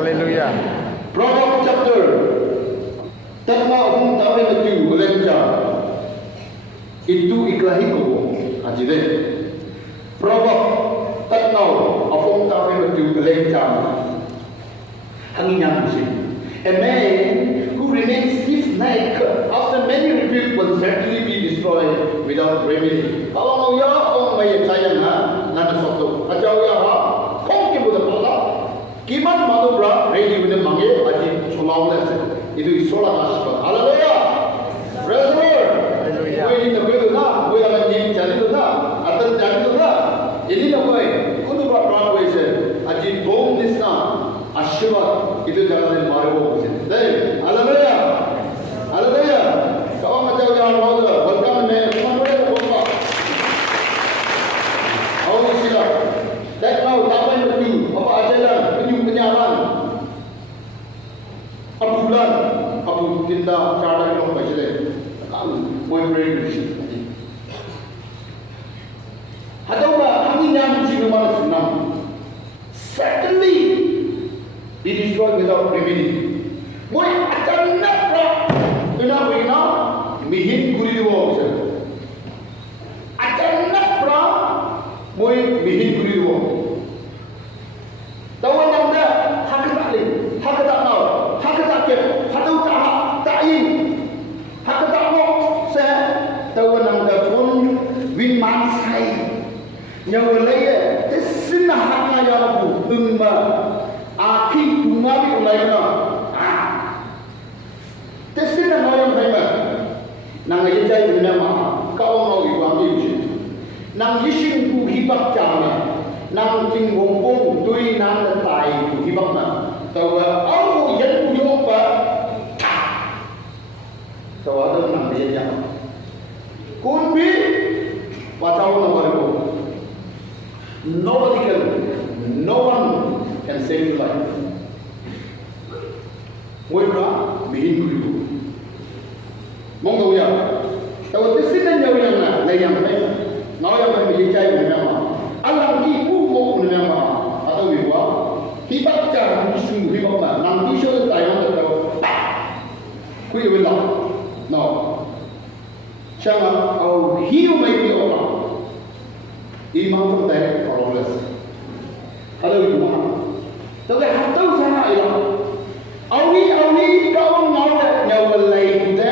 Hallelujah. Proverbs chapter Tatma hum tawe matu lemcha itu iklahi ko ajide. Proverbs Tatma hum tawe matu lemcha hanginya musi. A man who remains stiff-necked after many rebukes will certainly be destroyed without remedy. Kalau mau ya orang bayar sayang nanti satu. Ajar ya kong kita pala. Kiman malu bra ready with mangi aji solau lese. Itu isola kasih. Haleluya. Praise the Lord. Hallelujah. Kau ini tak boleh na, kau yang ni jadi tu na, atau jadi tu na. Ini nak kau, kau tu bra kau ese. Aji bom nisna, asyik itu jangan maru. Deh, haleluya. Haleluya. Kau macam jangan malu. Welcome me. Kau boleh buka. Awak sila. That now tapan betul. Apa ajaran? Penyalan. Abulan. Abu tinda cara yang baca deh. Moi beri sih. Hadau ba kami yang jiwa mana senang. Certainly be destroyed without remedy. Moi akan nak kena bina mihin kuri diwo. Akan nak moi mihin kuri diwo. Tawan yang dah hak tak leh, hak tak mau, hak tak ke, hadau tak in, hak tak mau. Saya tawan yang dah pun win man sai. Yang lain, tersenah haknya yang aku umma. Akhir tungabi ulayana. Tersenah orang saya. Nang ayat nama kau mau ibu ambil. Nang yising ku hibak jama. Nang ting gombong tui nang letai ku hibak na. Tahu aku yang ku yoba. Tahu ada nang dia jama. Kunbi watau na baru. Nobody can, no one can save your life. Muira mihin dulu. Monggo ya. Tahu tersinan jauh yang na, layang saya. Nau yang kami cai memang. Alam kipu mau memang. Atau iwa. Hibak car isu hibak na. Nanti show tayo tahu. Kui wilang. No. Siapa au hiu mai di orang. Imam tertarik kalau belas. Ada ibu. Tapi hatau sana ilah. Awi kau ngawat nyawal lain kita.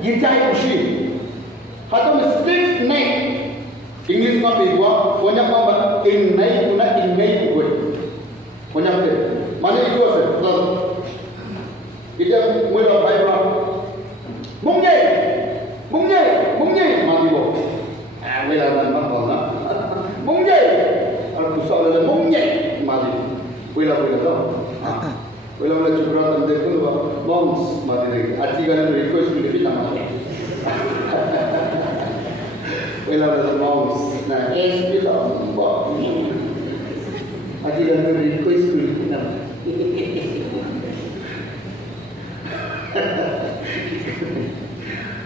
Yicai usi. Hatau stiff neck. English mah berdua. Banyak apa? Inai guna inai gue. Banyak tu. Mana itu asal? Lalu. Kita mulai berapa? Mungkin. Mati bo. Mulai dengan apa? Mungkin. Kalau pusat ada mungkin mati. Boleh tau. Boleh cukran tanda pun monks mati lagi. Arti kan request lebih nama. Boleh ada monks. Nah, bilang arti kan request lebih nama.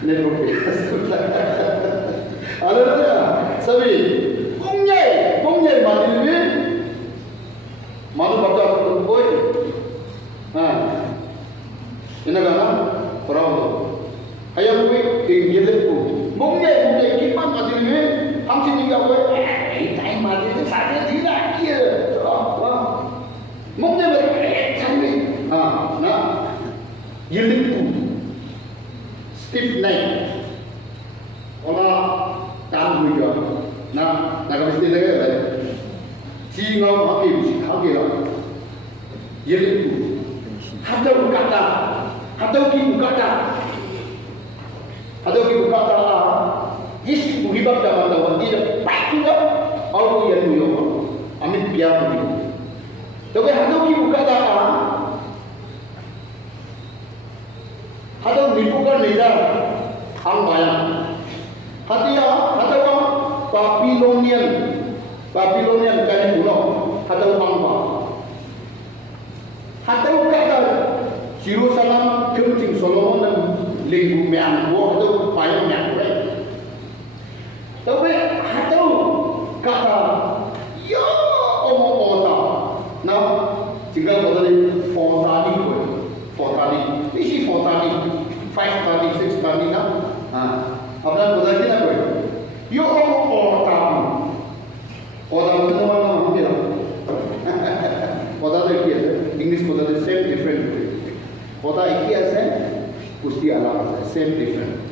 Ini boleh. Haleluya. Sabi. Mungkin mati ni. Malu baca tu boy. Ini kan perahu. Ayam boy ingin tu. Mungkin kipan mati ni. Hamsi tinggal boy. Time mati ni sahaja tidak kira. Mungkin cari. Nah, ingin tu. Stiff neck. Olah kan juga. Nah, nak mesti lagi lah. Cingau hakil lah. Jadi tu, hadau kata, hadau ki kata lah. Yesus berhibab dalam lawan dia, pasti tak. Aku yang tu yang amit biar begitu. Tapi hadau ki kata lah. Hadau bukan nizar, hang bayang. Hadau Babylonian kali pulau hadau hamba. Hadau kata Jerusalem kencing Solomon dan linggu meang hadau payung yang baik. Tapi hadau kata ya omong-omong nah Tinggal kota ni 4 tadi pun, 4 tadi, isi 4 tadi, 5 tadi, 6 tadi na. Apna kota kita pun. Yo orang tahu, orang tu mana mungkin lah. Kota tu kias, English kota tu same different. Kota kias है, उसकी अलग है, same different.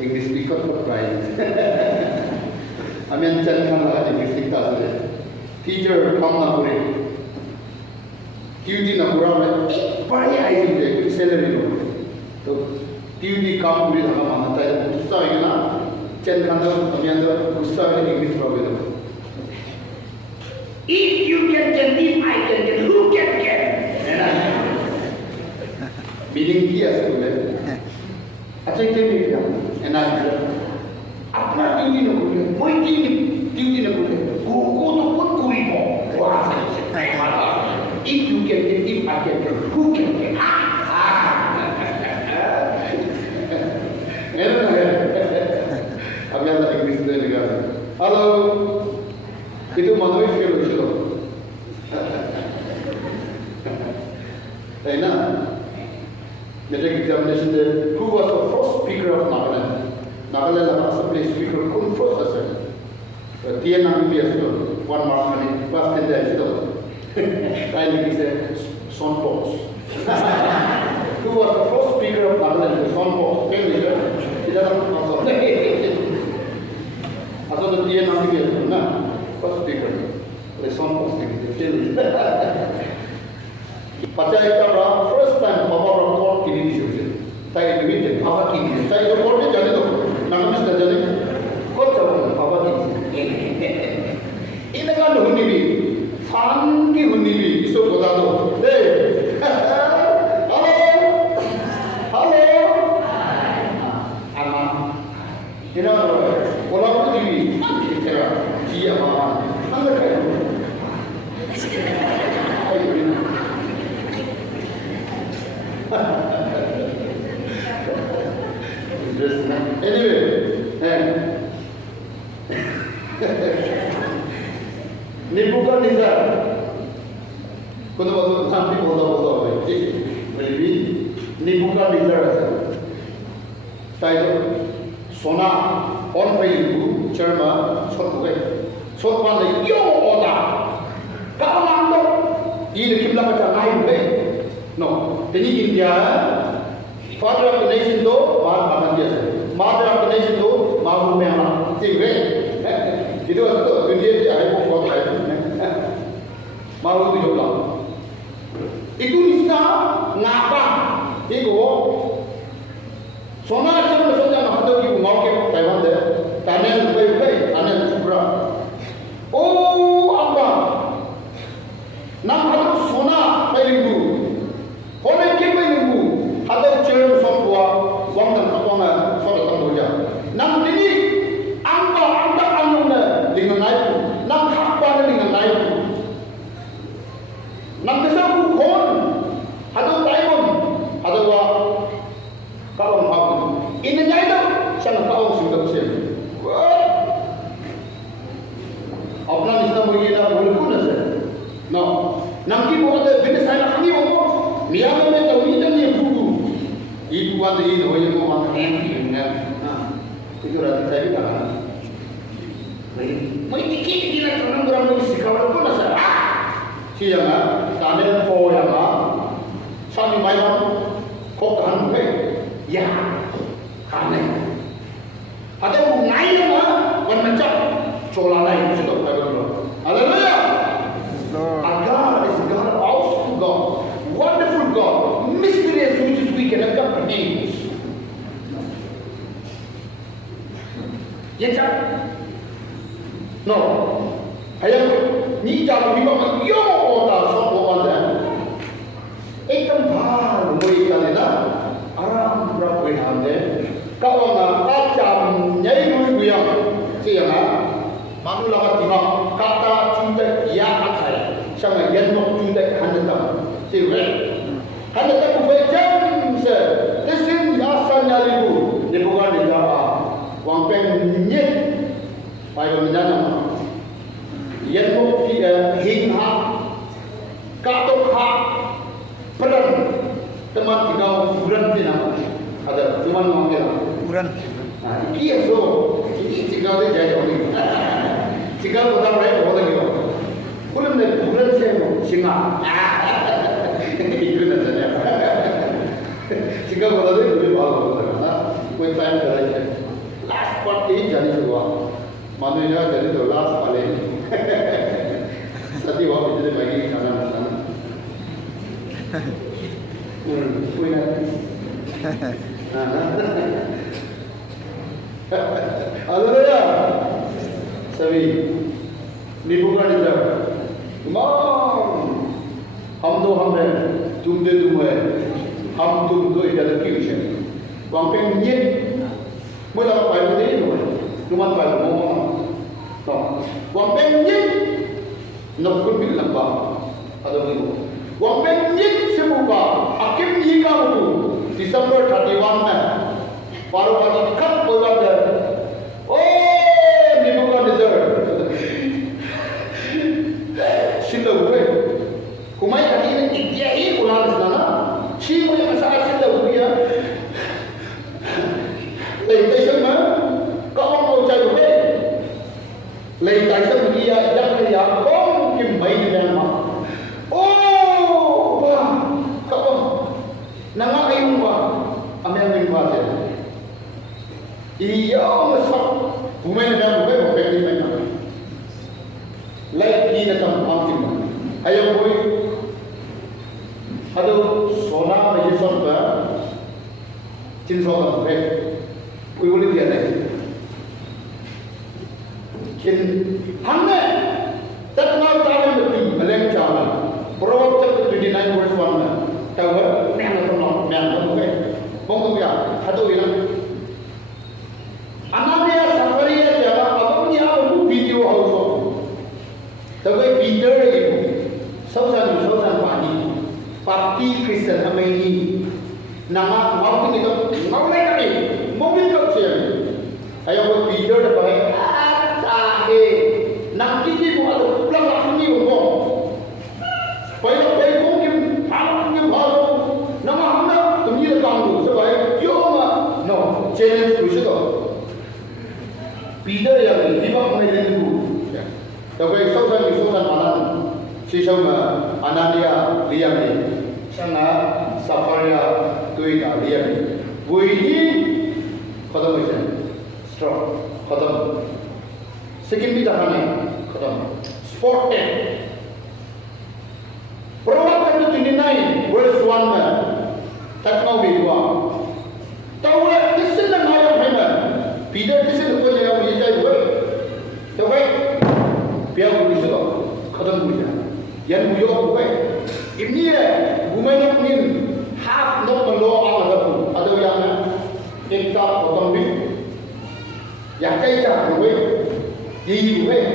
English speaker पर प्राइस. हमें चल खाना लगा English सीखता है. Teacher काम ना करे. Tuesday ना पूरा में बड़ी आई थी सैलरी लो. तो Tuesday काम पूरी लगा मानता है. गुस्सा है ना. चल खाना हमें अंदर गुस्सा है English problem. If you can get, if I can get, who can get? Meaning किया सेकुलर. अच्छा क्या नहीं किया? एनालिसिस. अपना Tuesday ना बोले, कोई Tuesday ना बोले. को तो कुछ कोई को. वहाँ से. If you can get, if I can get, who can get? अब यार इंग्लिश में लिखा है. Hello, itu mana yang film itu? Tahu na? Metric examination there. Who was the first speaker of Nagaland? Nagaland lah assembly speaker kun first asal. Tiada nama dia itu. 1 mark ni. Pas tenda itu. Kali ni saya Son Fox. Who was the first speaker of Nagaland? Son Fox. Kan ni kan? Tidak tahu apa. Asal tu tiada nama dia itu na. First speaker. Oleh Son Fox ni. Pada itu first time Bapa record kini disebut. Tapi demi itu Bapa kini. Tapi record ni jadi tu. Nama mesti jadi. Kau tahu Bapa kini. Ini kan hundi bi. Fan ki hundi bi. Isu kau tahu. Deh. Hello. Hello. Ama. Ini apa? Orang tu di. Kira. Dia apa? Anda kaya. Anyway, ni bukan Nizar. Kau tu nanti bodoh. Maybe ni bukan Nizar asal. Saya sona on Facebook cerma sotwe. Sotwan le yo oda. Kau nampak ini kimla macam lain be. No, ini India. Father of the nation tu, Mahatma Gandhi. Mother of the nation tu, Mahatma Gandhi. Tinggal. Itu asal India dia ada buat lain. Mahu tu juga. Itu nisna ngapa? Itu sona macam macam yang ada di Mao ke Taiwan deh. Tanah lebih, tanah kubra. Oh apa? Nam ada sona paling tu. Orang kena nunggu. Ada cerita semua, wang dan apa soal tamu dia. Nam ini anda anda dengan naik, nam hak pada dengan naik. Nam desa bukan, ada Taiwan, ada wa kawan aku. Ini nyai dah, sangat kawan sudah bersih. Apna nisna mungkin dah boleh pun nasi. No, nam kita ada jenis saya ni orang. Niaga में तो इधर नहीं फूटू, इधर वाला इधर हो ये कौन है कि ना, इधर आती है भी कहाँ? मैं tiket di nak orang orang mesti sikaplah pun asal. Siapa? Tanah poyama, sami bayar, kok kan bukan? Ya, kanai. Ada bungai mana? Wan macam cola lain sudah berlalu. Haleluya. God is God of awesome God. Wonderful God, mysterious which is we cannot comprehend. Yes, sir? No. Ayam ni jauh ni macam yo otak sok otak. Ekam bahar mui kali na aram berapa hamde. Kau na kacam nyai mui buyang siapa? Manu lawan timah kata cinta ya atai. Sama yenok cinta hantam. Siapa? Hanya tak berjam se. Tesim asal nyalibu. Dia bukan dia apa. Wang peng nyet. Pai menjana. Yenok hingha. katok hak peran teman kita bulan sih nama ada cuma ngomongnya bulan iya so ini tinggal dia jadi orang tinggal kita berapa orang itu bulan deh bulan sih singa itu nanti tinggal kita deh boleh bawa kita कोई टाइम कराइए last party जाने से हुआ मानो यहाँ जाने तो लास्ट वाले सती वहाँ पिछले महीने खाना खाना कोई ना अदर या सभी निपुण निजर हम दो हम हैं तुम दे तुम है हम तुम दो इधर क्यों है Wang pengen mula pai ni tu, cuma pai mau tak. Wang pengen nak pun bil lamba, ada ni. Wang pengen semua akim jika tu December 31 में baru baru kat bola dah. Oh, ni bukan dessert. Sila buat. Kumai tadi ni dia ini ulang sana. Siapa yang masalah sila buat? Lấy tay sân mà có ông ngồi chơi một cái lấy tay sân mà đi ra cái nhà có cái mấy người đàn mà ô wow các ông nang ai không mà anh em mình vào thế iya mà sao bố mẹ đang bố mẹ đi mà lấy đi là tầm ăn gì mà ai ông bố ada sona mà son ba chín son mà कोई बोले क्या नहीं किन हमने तत्ना ताले में तीन अलग चावल प्रोवर्ब चैप्टर 29 verse 1 में टावर मैंने तो गए बोंग तो क्या हटो ये अनामिया सफरिया जगह अब यहाँ वो वीडियो हाउस हो तो कोई पीटर ये सबसे पानी पार्टी क्रिश्चियन हमें ही nama waktu itu ngomongin kami mobil kecil ayam buat video depan tahe nanti ni buat pulang lagi ni ngomong baik mungkin hamnya baru nama hamnya kami dah kamu sebab yo mah no challenge tu sih tu video yang ni buat kami ni tu tapi sosan mana si sama Anania liam ni sana safaria कोई गाड़ी है वही खत्म हो जाए स्ट्रॉ खत्म सेकंड भी जहाँ नहीं खत्म स्पॉट टेन प्रोवर्ब चैप्टर 29 verse 1 में तक में भी हुआ तो वो किसने नया है ना पीटर किसने कोई नया मुझे चाहिए तो भाई प्यार को किसने खत्म हो जाए यार मुझे हुआ इन्हीं है घूमने अपनी half not the law of the book. Other young in top of the book. Yakaita, wait, ye wait.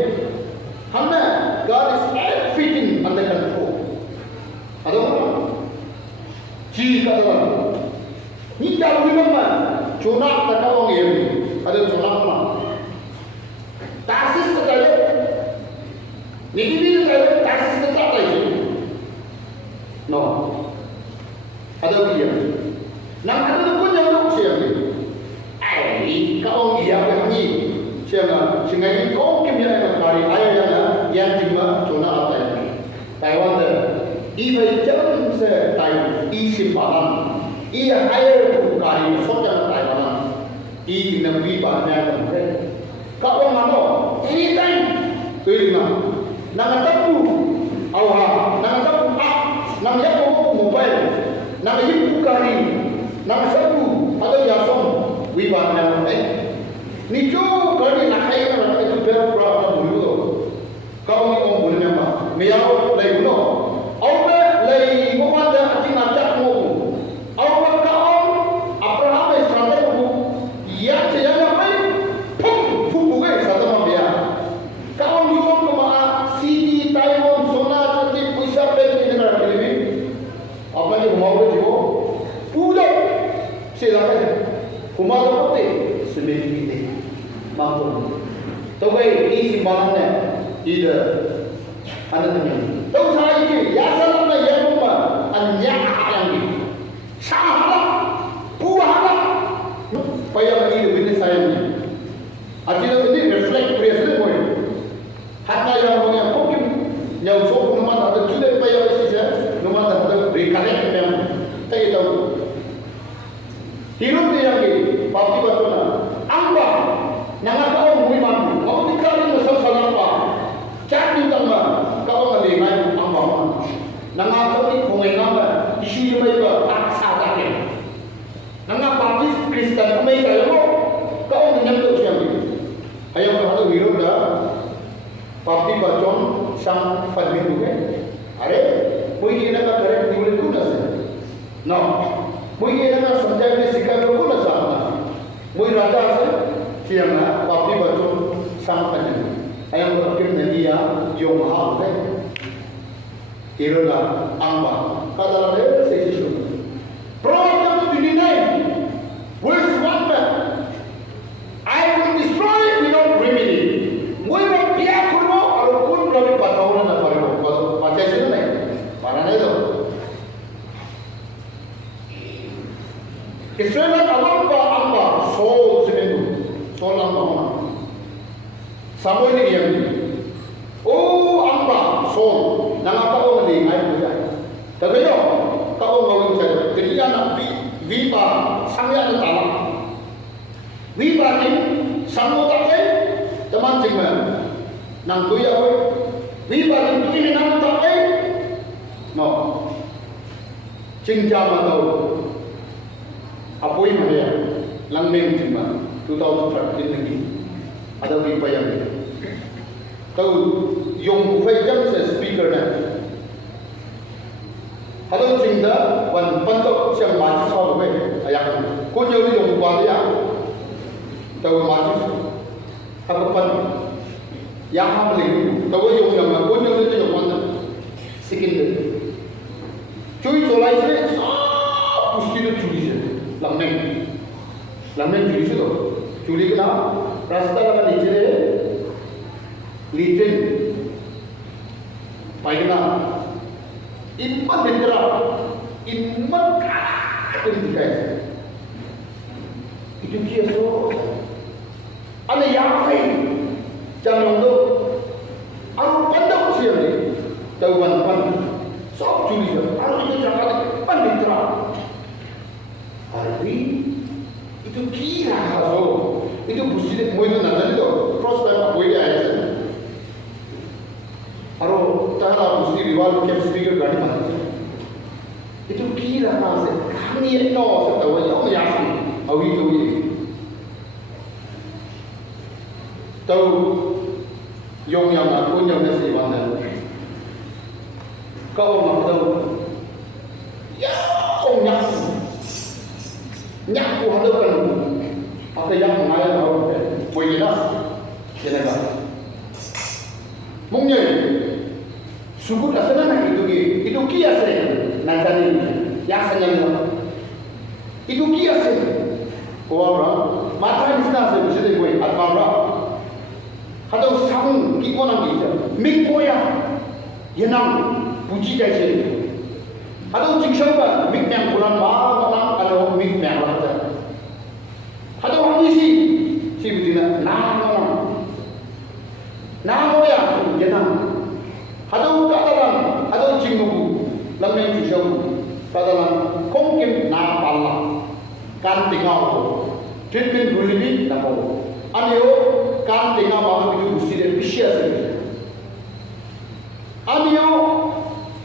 Hana, God is everything under control. Other one, she got one. Nita remember, Jonah the Kawang Yemi, other Jonah. Das is the dialect. Maybe the dialect, that is the dialect. No. Ada dia. Nang ada pun yang lu siang ni. Ai, kau dia apa ni? Siang, singai kau kemana nak kari? Ayah yang cuma Jonah apa ini? Taiwan tu, ia jam se Taiwan, ia simpan, ia ayah tu kari, sojan Taiwan, ia nabi banyak orang. Kau mana? Anytime, tu lima. Nang tahu, awak, nang tahu apa? Nang yang mobile. Nama ibu kari, nama sabu, ada yasom, wiban nama ni jo kari nak hai nama itu berapa dulu. Kau ni orang boleh nama, meyau lagi no. Awak lagi muat dah acing acak mu. Awak kau Abraham Israel mu, ya saya apa? Pum bukan satu mabia. Kau ni orang kemana? Sini Taiwan, Sona, jadi pusat beli negara keliling. Apa ni humau itu? Udah, silakan. Humau apa tu? Sembilan kita, mampu. Tapi ini simpanannya, ini ada ni. Tahu saya ini, ya salah. Yang so nama ada kita bayar sisa, nama ada reconnect memang. Tapi tahu. Hidup dia lagi, pasti betul na. Amba, nanga kau mui mampu. Kau dikali masal salam apa? Cak ni tangga, kau ngali ngai amba man. Nanga kau ni kongai nama, isu yang baik tak sadar. Nanga parti Kristen kami kaya kau menyambut siapa? Ayam kau hidup dah. Parti bacon sang fadmin tu kan? Are, कोई ये ना करेक्ट नहीं बोले कुछ ऐसे, ना, कोई ये ना समझाए नहीं सिखा तो कुछ ऐसा ना, कोई राजा ऐसे, सियाम ना, पापी बच्चों sang fadmin, ayam berfikir nanti ya, yang mahal kan? Kerana amba, kata orang sesuatu. Proverbs 29, verse 1 man, I will destroy it without remedy. Mula dia kurma, kalau pun kami patauan nak pakai, pakai sini ni, mana ni tu? Israel amba, soul sebentu, soul amba mana? Sampai ni yang ni. Oh amba, soul, nama kau ni, ayam macam. Tapi yo, kau ngawin saja. Jadi anak vipa, sangat ada talam. Vipa ni, sampai tak ada. Teman cingman, nang tu ya, vipa ni tu ini nang tak ada. No, cingja matau. Apa yang ada? Langmeng cingman, 2013 lagi. Ada vipa yang ni. Tahu, yung fajam sa speaker na. Halo cingda, wan pantok siyang majis sa lupa. Ayak, kunyo ni yung baliya. Tahu majis. Hakapan. Yang hamling. Tahu yung kunyo ni yung mana. Sikin din. Cuy colai se, sab pusti na culi siya. Langmeng culi siya to. Culi ka na, rasta ka na niche Litin, paina, imman netera, imman kata dikai. Itu kia so, ada yang lain, jangan tu, aru pandang siapa ni, tahuan pan, sok curi siapa, aru itu jangan pan netera. Hari itu kira so, itu busi moi tu nanti tu, prospek moi dia aja. Aro tahla musti rival ke speaker gadi mana itu kira kan se kami no se tahu yang yasi awi tu ye tahu yang aku yang nasi mana kau nak tahu ya nyak ku ada kan apa yang mengalir tahu boleh tak kenapa mungkin suku dasar nak itu kia se nanti yang senang itu kia se orang mata ni senang se mesti dekoi atmara atau sang kiko nang kita mik boya yenang puji jai se atau jingsau ba mik yang kurang ba orang atau mik yang ada atau orang isi si betina nama ya yenang Hadau katalan, hadau cinggu, lameng cusau, katalan kongkim na pala, kan tingau, treatment relibi na po. Aniyo kan tingau mahu itu mesti dia bisya saja. Aniyo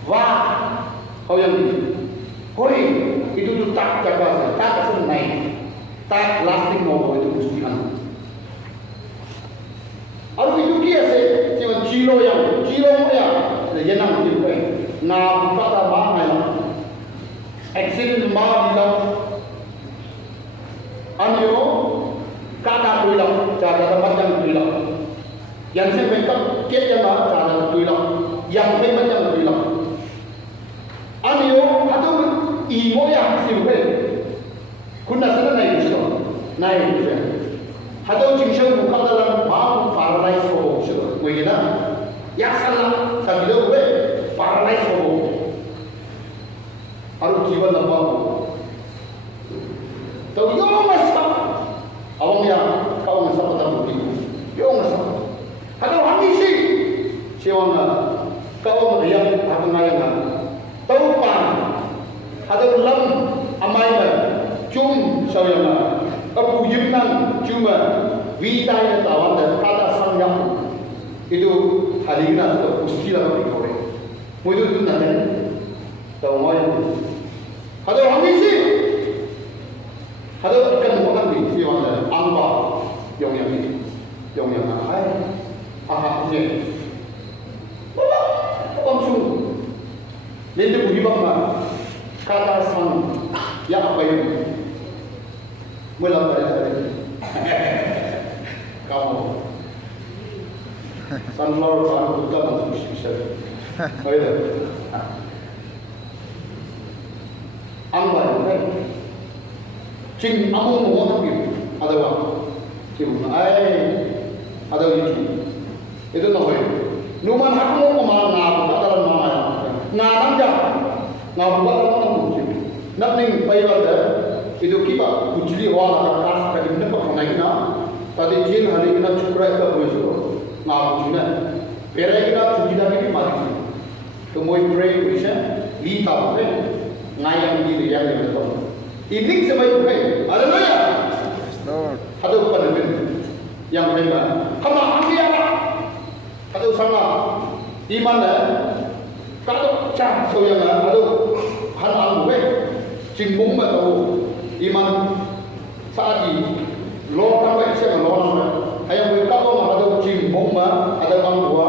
wah, kau yang ini, koi itu tu tak jaga, tak asal naik, tak lasting mau itu mesti anu. Aru itu kia se, cuma cilo yang yenang itu na kata mana yang accident mana yang anyo kata tuilang cara tempat yang tuilang yang saya memang kita nak cara tuilang yang saya macam tuilang anyo atau imo yang simple kuna sana naik itu atau cincang buka dalam mau paradise ho sudah begini yang salah sabila gue paradise ho aru jiwa lamba tahu yo masa awang yang kau masa pada bukti yo masa ada orang isi siapa kau ayam apa ngayang tahu pan ada lam amai ber cum sayang abu yimnan cuma vitanya tawan dan kata sangyam itu hari ini ada usti lah bagi kau mudah tu nanti tahu ngayang ada orang misi ada ikan makan di siapa angpa yang hai ahaknya langsung nanti bagi bapa kata sang ya apa yang mulai dari kamu sunflower farm juga masuk bisa baik angpa baik cing amu mau tapi ada apa cing ada itu namanya numan hakmu kemana ngabu dalam mana ngadang jah ngabu dalam mana mungkin namping payah ada itu kita kujili wala kas kali mana pun naik na tadi jin hari kita cukrai ke bujuk ngabu jina perai kita cuci dah ni mati kemudian perai bisa lita pun ngayang di yang ni betul ini sebab itu ada mana ada bukan lebih yang mana kamu ambil apa ada sama iman kalau cah soalnya ada hal angguwe cimbung atau iman saat ini lo tambah isya lo nama ayam mereka kalau ada cimbung ada angguwa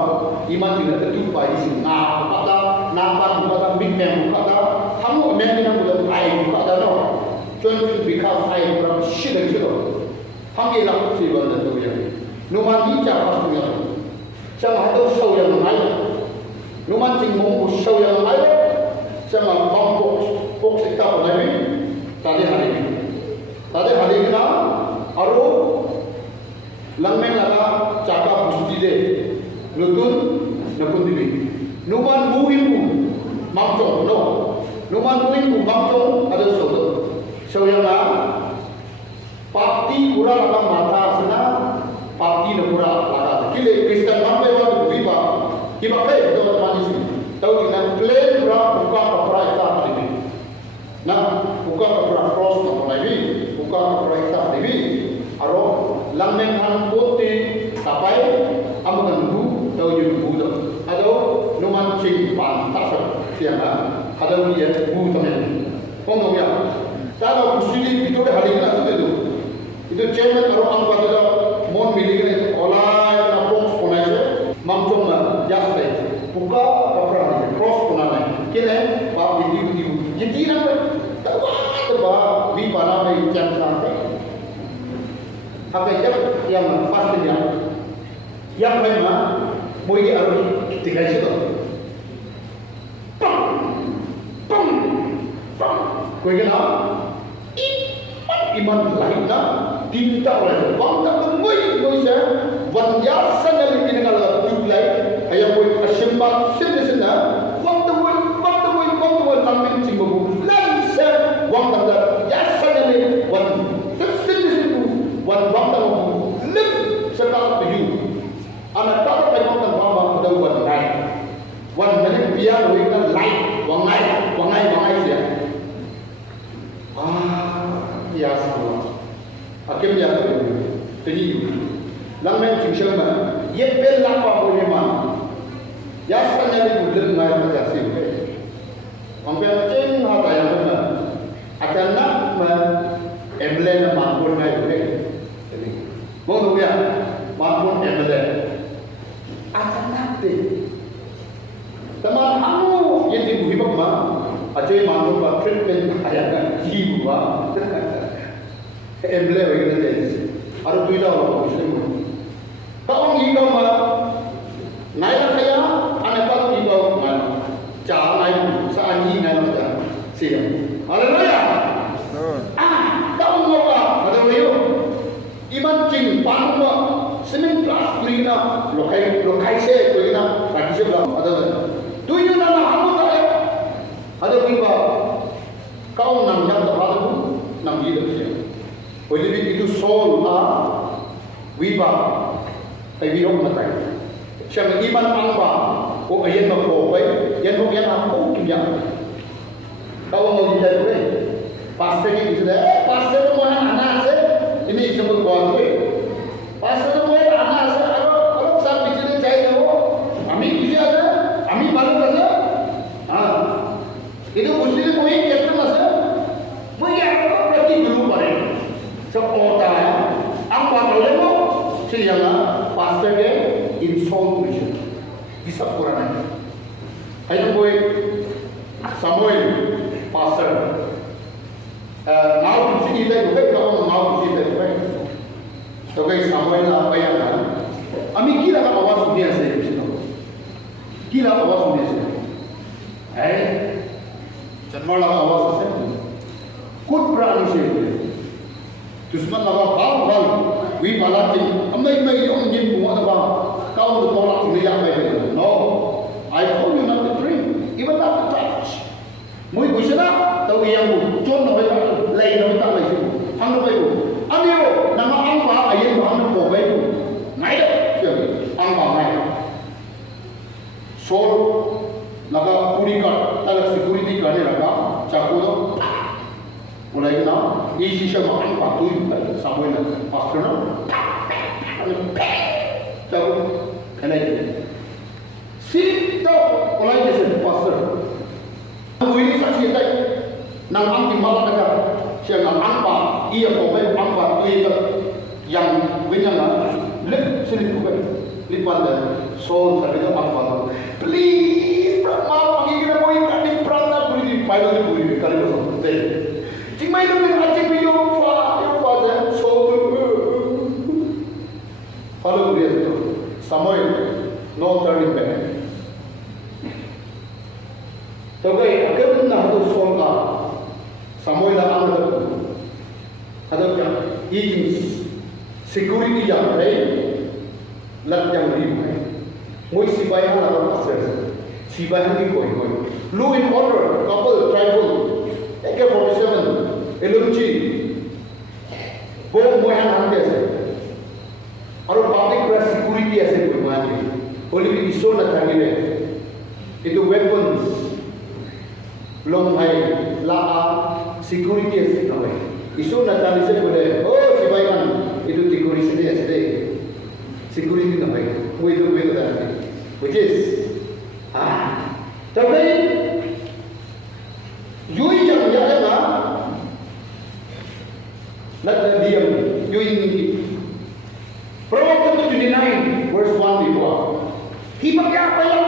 iman tidak terjumpa di sini nah kata nampak kata bintang kata kamu memang boleh air kata no contoh because air berapa shit itu hamil lah si benda tu yang numan hijau pastinya jangan ada show yang lain numan cimbung show yang lain jangan bangkok kita lagi tadi hari kita aru langmeng lala cakap busti deh lutun nepun diri numan muhimku mangcong no numan muhimku mangcong ada show yang lain parti kurang akan mata sana parti negara mata kile Kristen mampu buat riba riba kaya betul teman sini tahu dengan plan kurang buka kapra kita hari ini nah buka kapra cross kapra ini buka kapra kita hari ini aro langmeng han putih sampai amakan bu tahu jadi bu tu ada numan cing pan tak siapa ada dia bu teman kongong ya kalau kusili itu dah hari ini itu chairman baru angkat ada mon milik olay na box punai mamcong na jasai buka kapra cross punai kene ba video jadi na ba vi para mai jam sampai apa yang pastinya yang memang mau ini harus tinggal situ kau kenal iman lahirnya tinta oleh bangsa mengui saya wanjasa dari pinengal julai ayam boy asyembat sendesena bangsa boy lampin cimbu lansa bangsa jasa dari wan sendesena wan bangsa boy lem sekal tuju anak tak bangsa bangsa ada wan naik wan mana biar mereka lain wangai dia ya sama akhirnya jadi langmen cincang mana ye bel lapa boleh mana ya sebenarnya di bulan Mei macam sih hampir ceng apa yang mana akan nak emblem mampun Mei boleh mau tu ya mampun emblem akan nak deh teman kamu yang di bumi bapa aje mampun buat treatment ayat hibu emblem begini jadi, aru tujuh orang muslim. Kau ngikau mana? Naik kaya, anak kau ngikau mana? Jangan naik, saat ini naik macam siapa? Haleluya. Kau ngapa? Ada mayu. Iman cing panwa, senin kelas kulina, lokai se kulina, kaki sebelah. Ada tujuh nana hamu tak? Ada berapa? Kau nang jam tak ada pun, nang hidup siapa? Oleh itu sol wiba, tapi orang matai. Siapa iman angba, oh ayat makro, yang kau mau jadi tu pastor ni sudah pastor tu mana anak saya ini sebut kau tu pastor tu mana anak saya kalau sampai bicara cahaya tu kami bisa ada kami baru rasa itu mesti tu yang kita rasa mungkin apa berarti dulu pada sepota apa kalau siapa pastor dia insult macam bisa kurang ayo boy Samuel pastor now sini kita bukan kalau now kita bukan so guys Samuel apa yang kan kami kira kan awas dia saya begitu kira awas dia saya jangan lah awas saya kut berani saya Dushman laga bal we balati amai mai yong jin bu ada ba kau tu tolak ni yang mai no I told you not to drink even not to touch mui busana tau yang bu chon no ta lai no ta lai su hang no bai bu amio nama ang ba ayen ba hang no bai bu ngai da sia ang ba ngai sol laga puri ka ta security ka ne laga chaku do mulai kenal, isi siapa yang patuh Samuel pastor no, tahu, kena ini, si tahu mulai jadi pastor, aku ini saksi itu, nang anti malah ada, siapa angpa, ia pemain angpa, ia yang benyana, lep sini bukan, lipat dan soal saya itu angpa, please, maaf, pagi kita mau ikan di perantau beri, pilot di beri, kali itu, Cimai tu macam video apa so follow dia tu Samuel no turning back so guys agar nak tu soal Samuel ada yang ini security yang baik lat yang ribu mui sibayang ada pasal sibayang ni koi law and order couple tribal AK-47 LMG bom moyan hande ase aru public press security ase koi mani only iso na thangile itu weapons long hai la security ase koi iso na thani se bole oh sibaikan itu security ase de security na hai koi itu which is tapi yui yang na let the diam yui ni Proverbs 29 verse 1 di bawah himak ya apa ya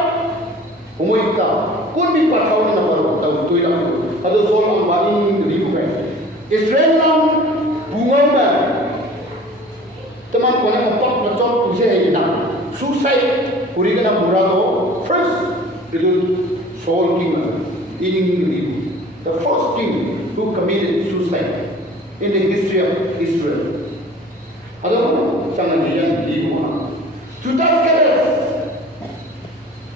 umoi kita pun di pasal na baru tahu tu yang ada soal bani di bukan Israel lang bunga ba teman punya empat macam usia ini susai puri kena murado first itu Saul king ini the first king who committed suicide in the history of Israel. Ada sangat yang dibuat. Judas kata,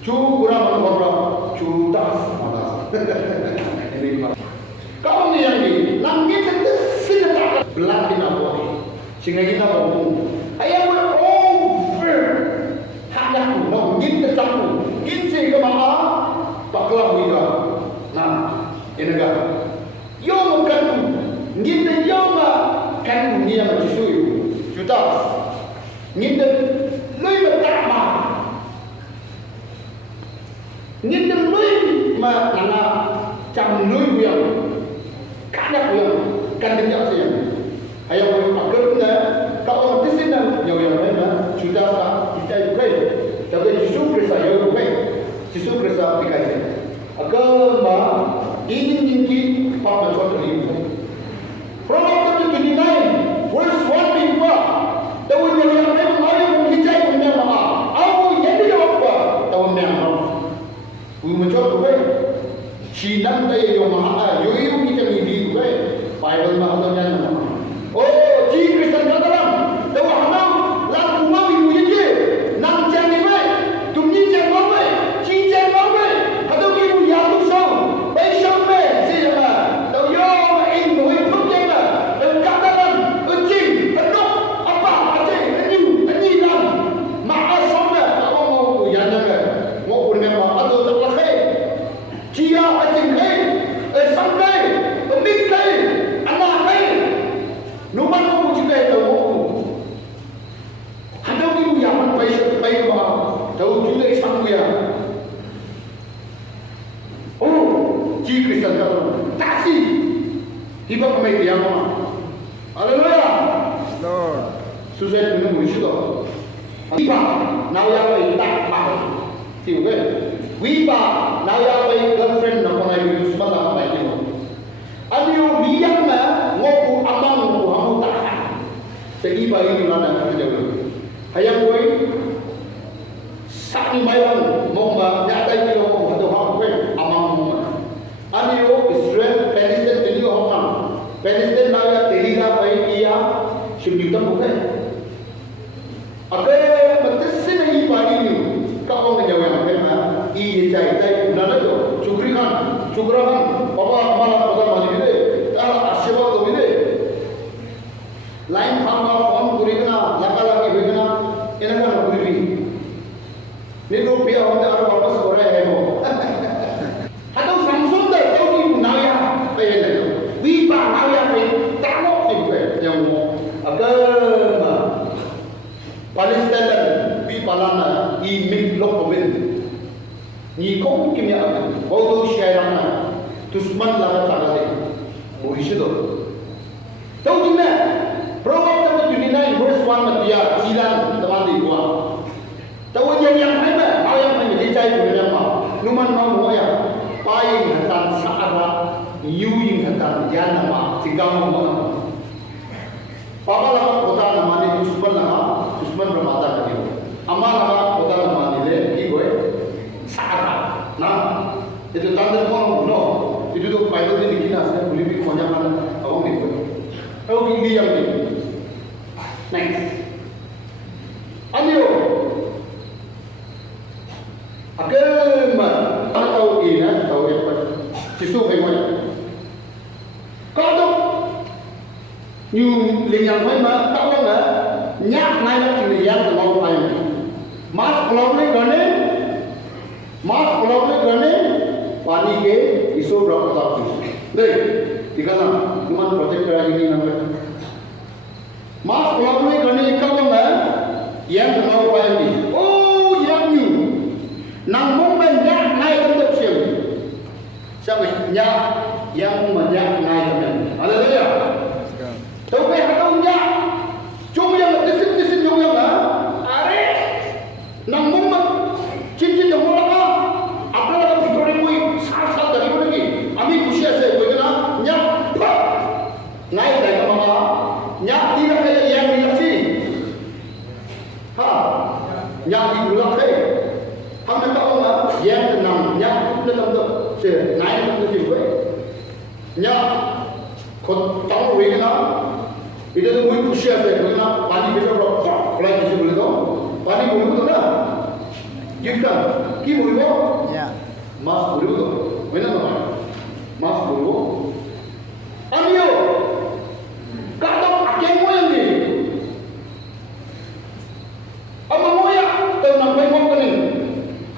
curang orang Judas malas. Kau ni yang ni, langit itu sini belah di nabi. Sehingga kita mahu, ayam over. Hanya aku, kita campur, kita kemana? Paklah kita. Nah, ini kan. Yang kan, kita yang kan dunia macam tu. Judas, kita lebih bertakma. Kita lebih mana cam lebih yang kanak yang kan dia siapa. Ayam boleh pakai benda. Kalau di sini yang mana Judas kita juga. Tapi Yesus Kristus juga. Yesus Kristus dikasih. Agama ini Papa contoh ini. Proverbs 29 verse 1 dibuka. Tahun yang lalu orang menghijai punya maha. Aku yang dia apa? Tahun yang lalu. Mencoba tu. Sidang dia yang maha. Yo kita ni tu. Bible maha tu jangan. Oh, ji Kristen katakan. Tahu hamam lagu mau ibu je. Nam jangan ni. Tumni jangan mau. Ji jangan mau. Atau ibu yang tu sah. Baik sampai siapa? Tahu yo ini hui pun jangan. Katakan uji penuh apa aje ini dan maha sampai. Tahu mau yang jangan. Mau punya maha tu terpakai. Dia Kristen kata taksi hiba kemai dia mama haleluya Lord susah dengan musuh tu hiba nawaya kau tak mau tiup hiba nawaya kau girlfriend nak kau nak itu semua tak baik tu adio biang na ngoku amang ngoku hamu tak sehiba ini mana kerja dulu hayang kau sakni bayang mongba nyata kilo atau hamu amang mongba Adio Israel Palestine ini orang Palestine naga teriga baik ia syuting bukan. Agar betul nahi pagi ni kau menjawab apa? Ia cai nada tu cukrikan bapa malam pada mandi ni tak asyik tu ni line farmer phone kurikna lagi begina ini kan kuribi ni tu pihak orang ada apa seorang hemo atau Samsung dah tahu ni naya apa wipa naya apa tahu sih yang agama Palestina wipa lana imik lokobin ni kau kimia apa kau tu syairan Tusman laga tagade borishido tahu jina Proverbs 29 verse 1 matia silan teman di gua tahu yang apa mau yang menjadi punya apa numan mau ya paling hantar saara you yang hantar jana ma sigam mo papa laga kota namani Tusman bermata tadi amma laga kota namani le ki boy saara na itu tanda mo no itu tu Bible ni dikina saya boleh bi banyak mana awak ni tahu ini yang ni next adio agama tahu ini tahu apa sisu kemana kalau you liang kemana tahu enggak nyak naik cili yang terlalu panjang mas pulau ni gane पानी के इसो ड्रॉप बताओ देख ठीक है ना तुम प्रोजेक्ट करा ini namanya mas kalau ni kerana ikan mana yang kenal payah ni oh yang ni namun banyak naik untuk siapa yang banyak naik untuk ada tak ya tahu atau enggak cuma yang desin yang mana are namun cincin yang mana Ami kusia saya bagaimana nyak naik dari mana nyak tidak kayak yang dilaksi nyak diulang lagi kami tahu nggak yang enam nyak itu dalam tu naik itu siapa nyak kau tahu bagaimana itu tu mui kusia saya bagaimana pani kita berapa kalau kita boleh tahu pani boleh betul tak kita ki boleh tak mas boleh betul mana tu mas dulu ayo kata pakai moyang ni apa moyang tu nak pakai moyang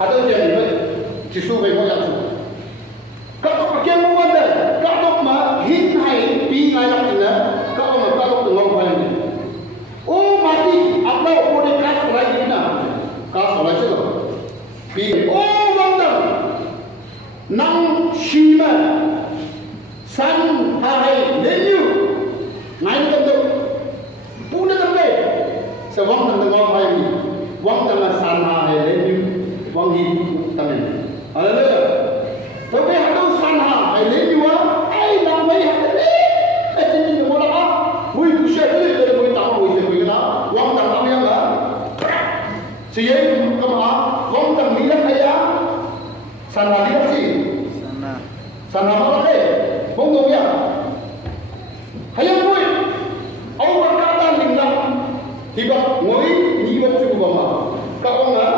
ada jadi cisu pakai moyang kata pakai moyang dah kata mah hin hai pi ngayak ina kata mah kata tengok moyang ni oh mati apa boleh kas lagi na kas lagi tu pi oh mantap nang shima san hai lenyu naik tentu punya tempe sewang tentu wang hai ni wang tengah san hai lenyu wang hidu tempe ada tapi ada san hai lenyu nang mai hai cincin tu mana mui kusya tu dia mui tahu mui saya kena wang tengah apa yang lah siapa kemana wang tengah milah kaya san hai dia sih sana apa ke bongong ya hayang boy au berkata linglang hibak ngoi ni wat cu bama ka onga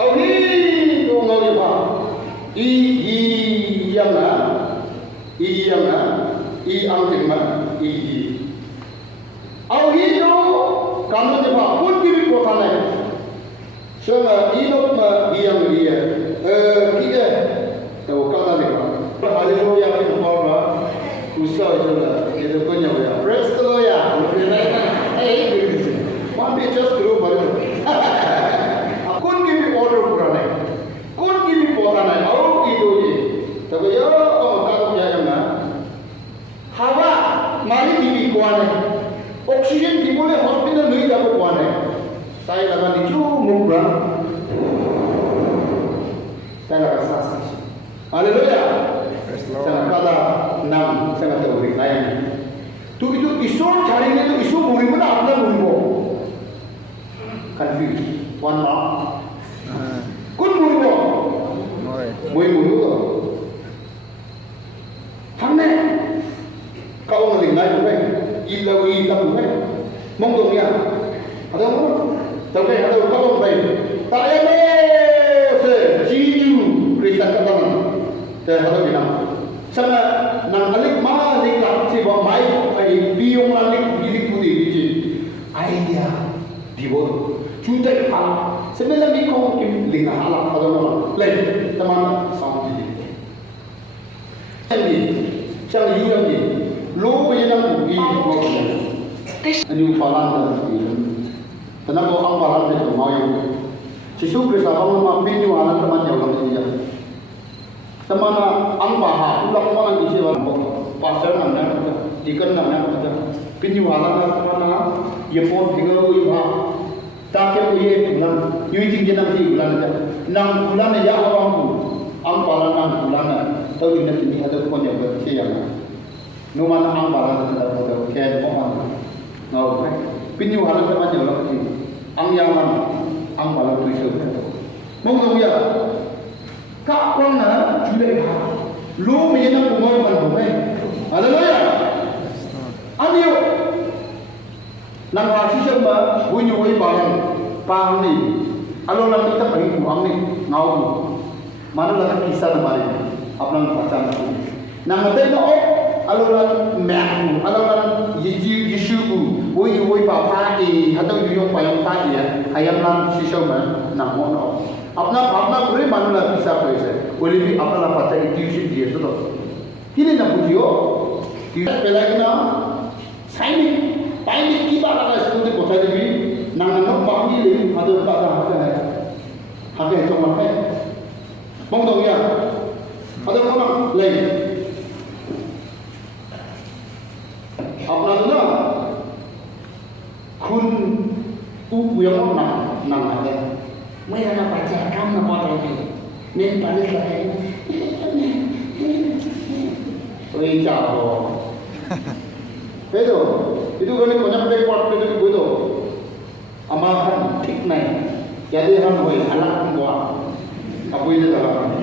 au ni tu ngoi ba yang i ang tema i au hi no kamu je ba pun kiri ko kana sama inok ma yang dia kita tahu kata ni Haleluya kita berdoa usah jelah kita punya ya praise the Lord ya mami just group baru kun give me order kurang kun give me potan au itu je tapi ya orang Haleluya. Sangat kata nam sangat terberi lain. Tu itu isu cari itu isu bumi mana apa bumi bo? Confused. One mark. Kun bumi bo? Bumi bumi bo. Hamne kau ngeling lain bukan? Ilawi bukan? Mongdong ya. Ada apa? Tapi ada kau baik. Tak ada se jiu Kristen kata. Saya ada bilang. Sama nang alik mana alik lah si bawa mai ai biung alik bilik putih biji. Idea dibuat. Cuci pala. Sebenarnya ni kau kim lingah halak pada mana? Lain teman sama jadi. Jadi, siapa yang ni? Lo berjalan pergi bukan? Ini upalan dan kenapa orang barat itu mau yang Yesus Kristus orang pinju anak teman yang orang ini teman ang baha ulang orang di sini pasal mana ikan mana pinju anak teman ye pun tinggal uji bah tak ke uji bulan uji jenang si bulan nang bulan ya orang ang barat nang bulan tahu ini ada pun yang bersiap numan ang barat ada pada kian orang ngau pinju anak teman yang orang ini ang yang ang balat tu isu. Mungkin ya, kak orang julai ha, lu menyenang umur mana? Haleluya. Aniu, nang hasi siapa? Bunyi barang paham ni. Kalau orang kita pergi buang ni, ngau. Mana lagi kisah nama ni? Apa yang baca ni? Nang ada tu, kalau orang meh, kalau orang Yesus, bunyi papa ni, atau yung payung tadi ya. Ayam lang sisa man nak mono. Apna kuri manu la bisa prese. Boleh bi apna la paca tuition dia sudah. Ini nak bujo. Dia pelak na. Saini, paini kiba la sekolah kota dewi. Nang nang pagi le ada kata apa? Apa itu apa? Bang tahu ya. Ada orang lain. Apna tu na. Kun yang nang ada. Mereka nak baca kamu nak baca ni. Ni paling lagi. Oi jauh. Betul. Itu kan banyak report betul betul. Amalan tik naik. Jadi orang boleh halak buat. Apa itu dalam?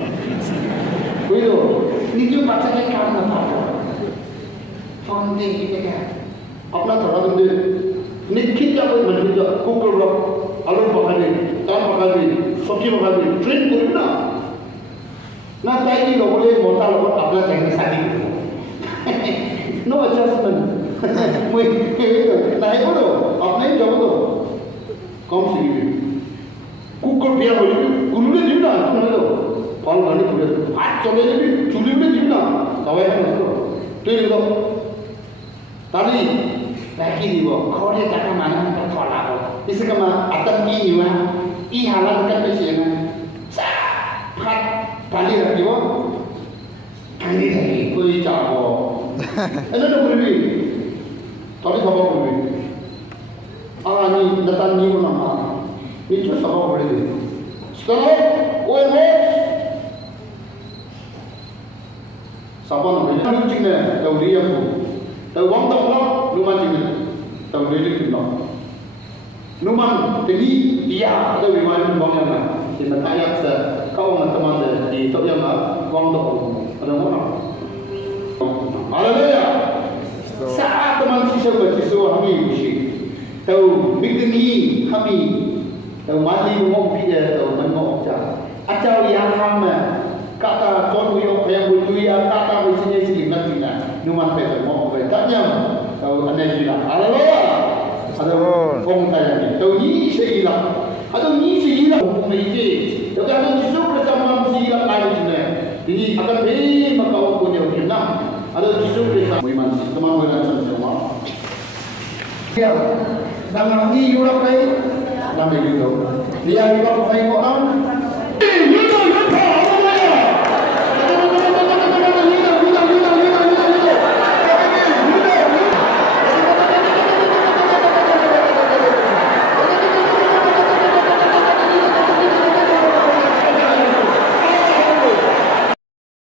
Betul. Ni tu baca ni kamu nak baca. Founding kita kan. Apa thora tu nikit apa macam tu Google Doc, alur pakai, tam pakai, soki pakai, train tu na. Na tadi lo boleh montar lo apa cakap sadi. No adjustment. Mui, naik bodo, apa yang jawab tu? Kaum sini. Google dia boleh, Google dia juga, mana tu? Paul mana boleh? Hat coba ni, curi dia juga. Kawai mana tu? Tu itu. Tadi lagi ni bo, kau dia kata mana kita tolak bo. Ini sekarang atas ini mah, ini halang kan macam sah, pat, tali lagi bo, tali lagi, kau jawab bo. Ada tu boleh, tadi siapa boleh? Ni datang ni pun nama, ni tu siapa boleh? Sekarang, kau yang siapa boleh? Kalau cina, tahu dia tu. Tahu wang tak nak, luman cina. Tahu dia tu nak. Luman, jadi dia ada wiman wang yang mana? Kita tanya se, kau orang teman se di top yang mana? Wang tak ada mana? Haleluya. Saat teman sisa bercisau kami usi. Tahu begini kami. Tahu mali ngomong dia tahu mana ajar. Ajar yang lama. Kata kon yo yang butui kata bisnya sikit nanti na. Luman peter mau tanya tahu anda gila. Haleluya. Ada orang tanya ni. Tahu ni segila. Ada ni segila. Orang ini. Jadi ada Yesus bersama segila lain juga. Jadi akan beri makau punya firman. Ada Yesus bersama iman teman orang semua. Ya. Dalam ni yurap lain. Dalam itu. Dia juga pakai orang.